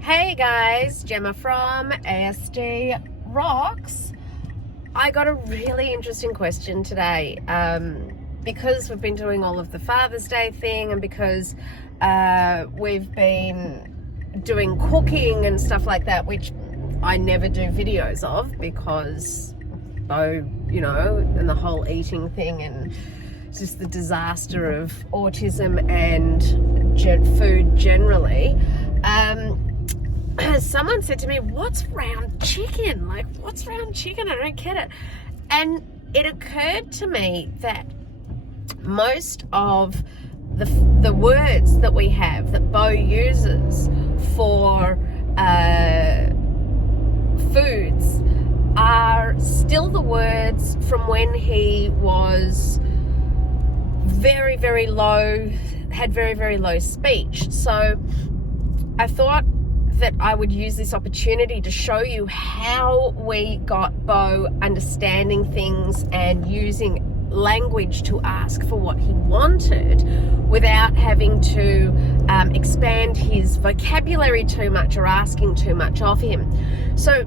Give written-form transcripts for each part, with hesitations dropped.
Hey guys, Gemma from ASD Rocks. I got a really interesting question today because we've been doing all of the Father's Day thing, and because we've been doing cooking and stuff like that, which I never do videos of because, and the whole eating thing and just the disaster of autism and food generally. Someone said to me, what's round chicken? Like, what's round chicken? I don't get it. And it occurred to me that most of the words that we have, that Beau uses for foods, are still the words from when he was very, very low, had very, very low speech. So I thought that I would use this opportunity to show you how we got Beau understanding things and using language to ask for what he wanted without having to expand his vocabulary too much or asking too much of him. So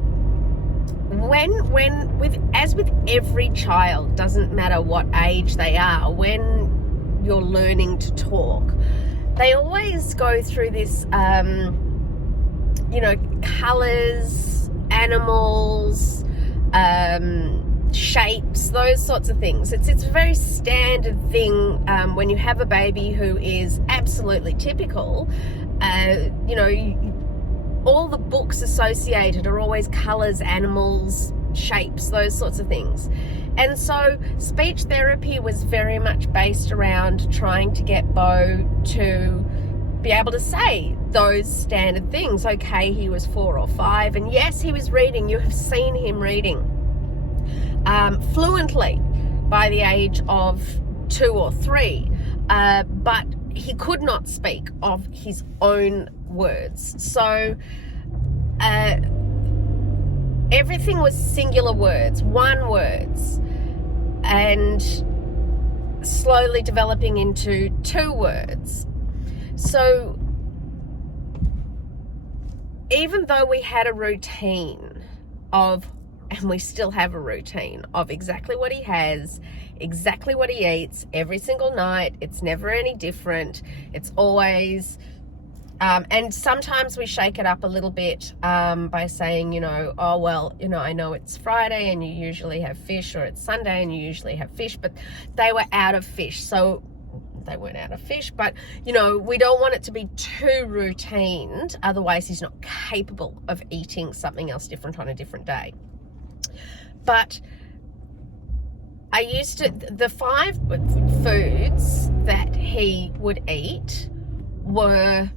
as with every child, doesn't matter what age they are, when you're learning to talk, they always go through this colors, animals, shapes, those sorts of things. It's a very standard thing when you have a baby who is absolutely typical. All the books associated are always colors, animals, shapes, those sorts of things. And so speech therapy was very much based around trying to get Beau to be able to say those standard things. Okay, he was 4 or 5, and yes, he was reading. You have seen him reading fluently by the age of 2 or 3, but he could not speak of his own words. So everything was singular words, one words, and slowly developing into 2 words. So even though we had a routine and we still have a routine of exactly what he has, exactly what he eats every single night, it's never any different. It's always, and sometimes we shake it up a little bit by saying, I know it's Friday and you usually have fish, or it's Sunday and you usually have fish, but they were out of fish. So they weren't out of fish, but we don't want it to be too routined, otherwise he's not capable of eating something else different on a different day. But the 5 foods that he would eat were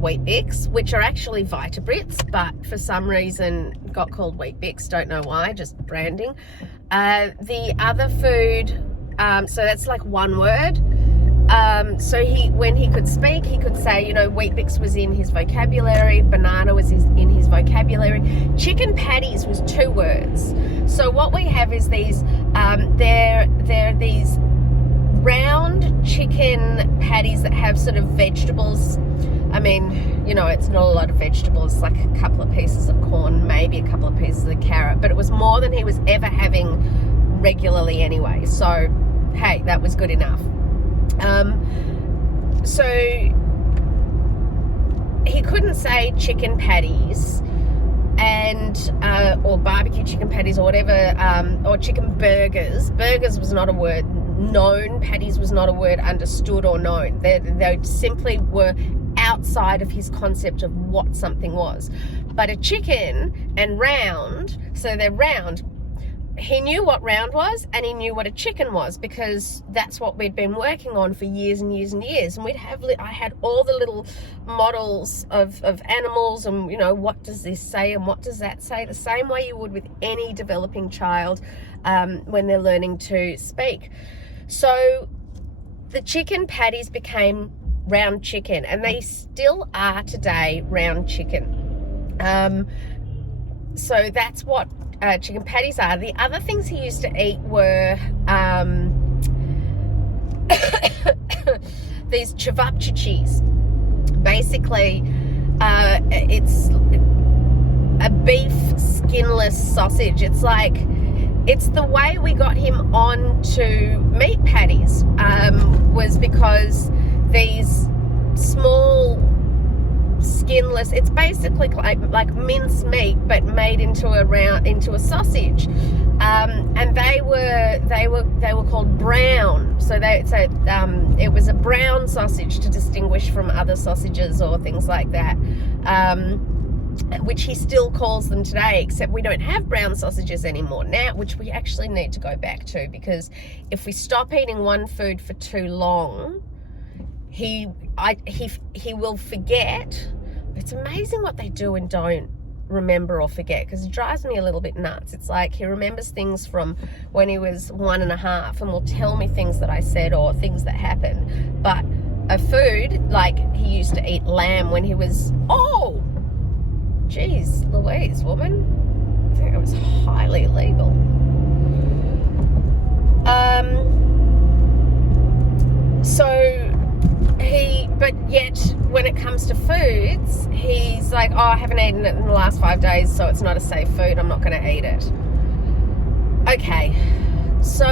Weet-Bix, which are actually Vita-Brits, but for some reason got called Weet-Bix, don't know why, just branding. The other food, so that's like one word. So when he could speak, he could say, Weet-Bix was in his vocabulary, banana was in his vocabulary. Chicken patties was 2 words. So what we have is these, they're these round chicken patties that have sort of vegetables. I mean, it's not a lot of vegetables, like a couple of pieces of corn, maybe a couple of pieces of carrot, but it was more than he was ever having regularly anyway. So, hey, that was good enough. So he couldn't say chicken patties or barbecue chicken patties or whatever, or chicken burgers. Burgers was not a word known. Patties was not a word understood or known. They simply were outside of his concept of what something was. But a chicken and round, so they're round. He knew what round was, and he knew what a chicken was, because that's what we'd been working on for years and years and years. And I had all the little models of animals, and what does this say and what does that say, the same way you would with any developing child when they're learning to speak. So the chicken patties became round chicken, and they still are today round chicken. So that's what chicken patties are. The other things he used to eat were these cevapcicis. basically, it's a beef skinless sausage. It's the way we got him on to meat patties, was because these small skinless, it's basically like mince meat but made into a sausage, and they were called brown. So it was a brown sausage to distinguish from other sausages or things like that, which he still calls them today, except we don't have brown sausages anymore now, which we actually need to go back to, because if we stop eating one food for too long, he will forget. It's amazing what they do and don't remember or forget, because it drives me a little bit nuts. It's like he remembers things from when he was 1.5 and will tell me things that I said or things that happened. But a food, like he used to eat lamb when he was, oh, geez, Louise, woman. I think it was highly illegal. But yet when it comes to foods, he's like, oh, I haven't eaten it in the last 5 days, so it's not a safe food, I'm not going to eat it. Okay, so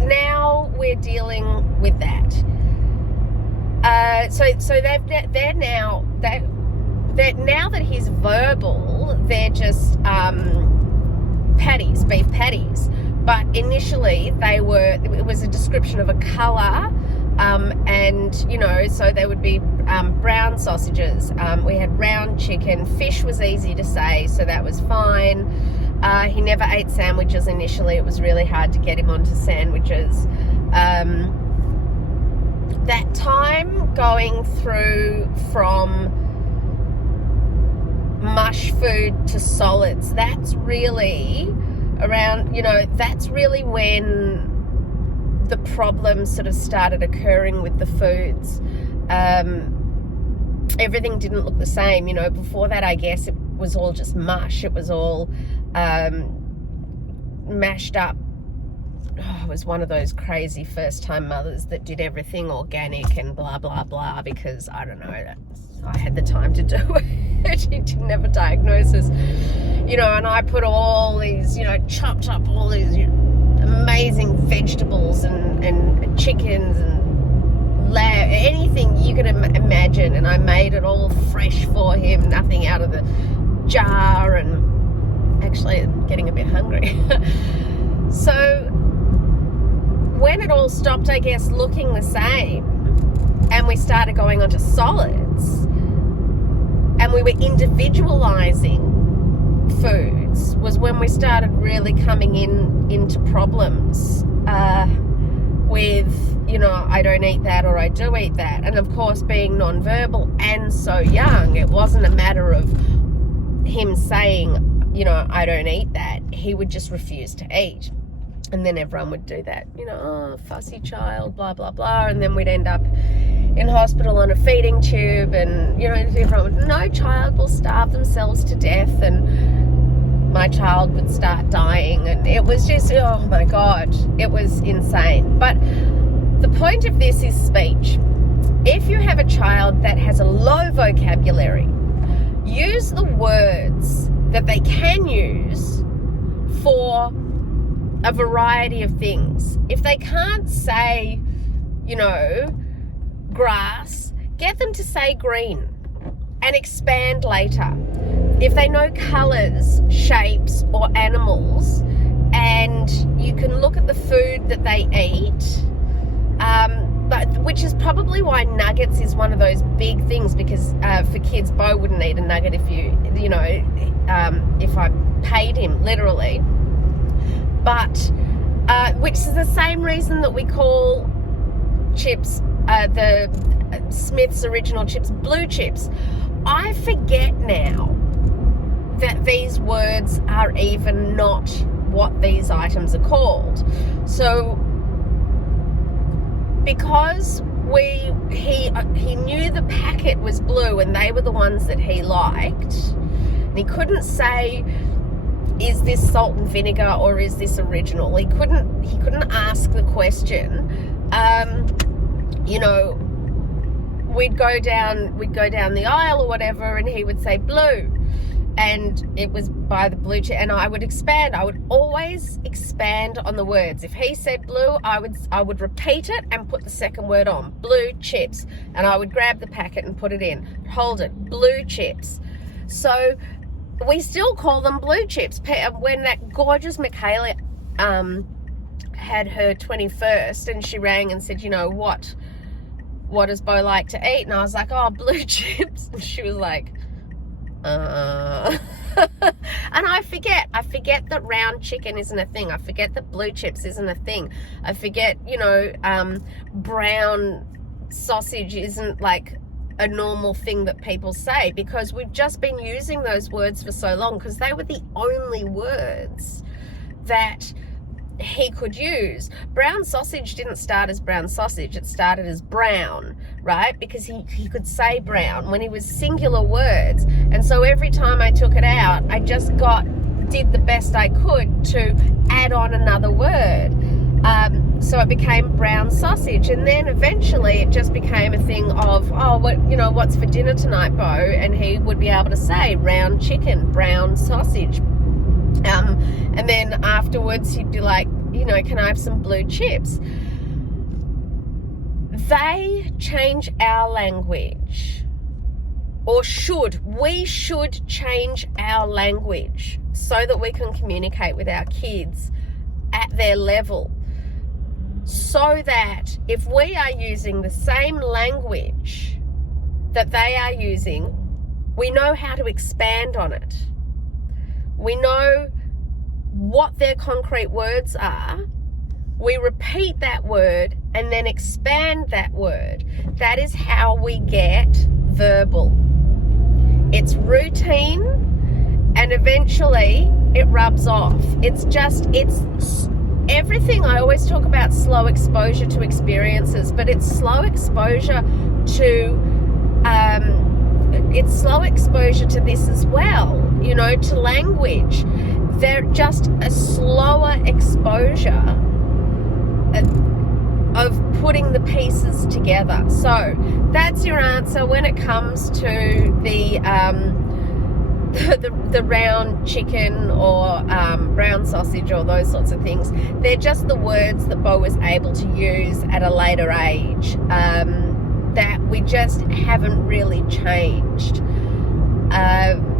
now we're dealing with that. So they're now that he's verbal, they're just patties, beef patties. But initially it was a description of a colour, and so they would be brown sausages. We had round chicken. Fish was easy to say, so that was fine. He never ate sandwiches initially. It was really hard to get him onto sandwiches. That time going through from mush food to solids, that's really around, that's really when the problems sort of started occurring with the foods. Everything didn't look the same. Before that, I guess it was all just mush. It was all mashed up. I was one of those crazy first-time mothers that did everything organic and blah, blah, blah, because, I don't know, I had the time to do it. She didn't have a diagnosis. And I put all these, chopped up all these amazing vegetables and chickens and lamb, anything you could imagine, and I made it all fresh for him, nothing out of the jar, and actually getting a bit hungry. So when it all stopped, I guess, looking the same, and we started going on to solids, and we were individualizing foods, was when we started really coming into problems with, I don't eat that or I do eat that. And of course, being nonverbal and so young, it wasn't a matter of him saying, I don't eat that. He would just refuse to eat. And then everyone would do that, oh, fussy child, blah, blah, blah. And then we'd end up in hospital on a feeding tube, and, everyone would, no child will starve themselves to death, and my child would start dying. And it was just, oh my God, it was insane. But the point of this is speech. If you have a child that has a low vocabulary, use the words that they can use for a variety of things. If they can't say, grass, get them to say green and expand later. If they know colours, shapes, or animals, and you can look at the food that they eat, which is probably why nuggets is one of those big things, because for kids, Bo wouldn't eat a nugget if I paid him, literally. But, which is the same reason that we call chips, the Smith's original chips, blue chips. I forget now that these words are even not what these items are called. So, because he knew the packet was blue and they were the ones that he liked, and he couldn't say, is this salt and vinegar or is this original? He couldn't ask the question. we'd go down the aisle or whatever, and he would say blue, and it was by the blue chip, and I would always expand on the words. If he said blue, I would repeat it and put the second word on, blue chips, and I would grab the packet and put it in, hold it, blue chips. So we still call them blue chips. When that gorgeous Michaela had her 21st, and she rang and said, you know, what does Bo like to eat? And I was like, oh, blue chips. And she was like, and I forget that round chicken isn't a thing. I forget that blue chips isn't a thing. I forget, you know, brown sausage isn't like a normal thing that people say, because we've just been using those words for so long, because they were the only words that he could use. Brown sausage didn't start as brown sausage, it started as brown, right? Because he could say brown when he was singular words. And so every time I took it out, I just did the best I could to add on another word. So it became brown sausage, and then eventually it just became a thing of, oh, what's for dinner tonight, Bo? And he would be able to say round chicken, brown sausage. And then afterwards he'd be like, you know, can I have some blue chips? They change our language, or we should change our language so that we can communicate with our kids at their level, so that if we are using the same language that they are using, we know how to expand on it. We know what their concrete words are. We repeat that word and then expand that word. That is how we get verbal. It's routine, and eventually it rubs off. It's everything. I always talk about slow exposure to experiences, but it's slow exposure to this as well, you know, to language. They're just a slower exposure of putting the pieces together. So that's your answer when it comes to the round chicken or brown sausage or those sorts of things. They're just the words that Bo was able to use at a later age, that we just haven't really changed,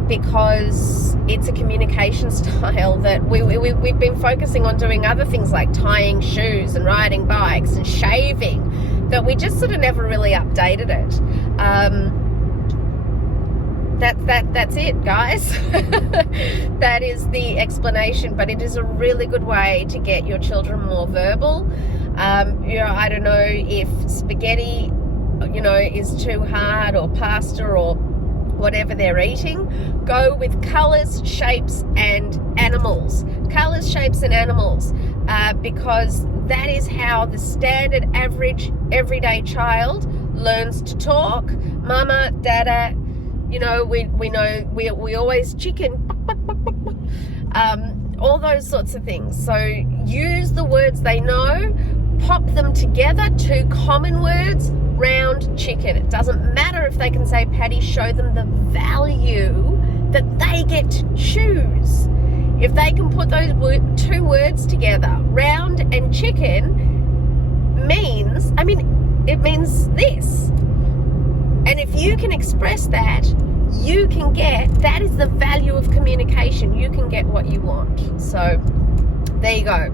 because it's a communication style that we've been focusing on doing other things like tying shoes and riding bikes and shaving, that we just sort of never really updated it. That's it, guys. That is the explanation, but it is a really good way to get your children more verbal. You know, I don't know if spaghetti, you know, is too hard, or pasta, or whatever they're eating. Go with colours, shapes and animals. Colours, shapes and animals, because that is how the standard average everyday child learns to talk. Mama, dada, you know, we always chicken, all those sorts of things. So use the words they know, pop them together, two common words, round chicken. It doesn't matter if they can say patty, show them the value that they get to choose. If they can put those two words together, round and chicken, it means this. And if you can express that, that is the value of communication. You can get what you want. So there you go.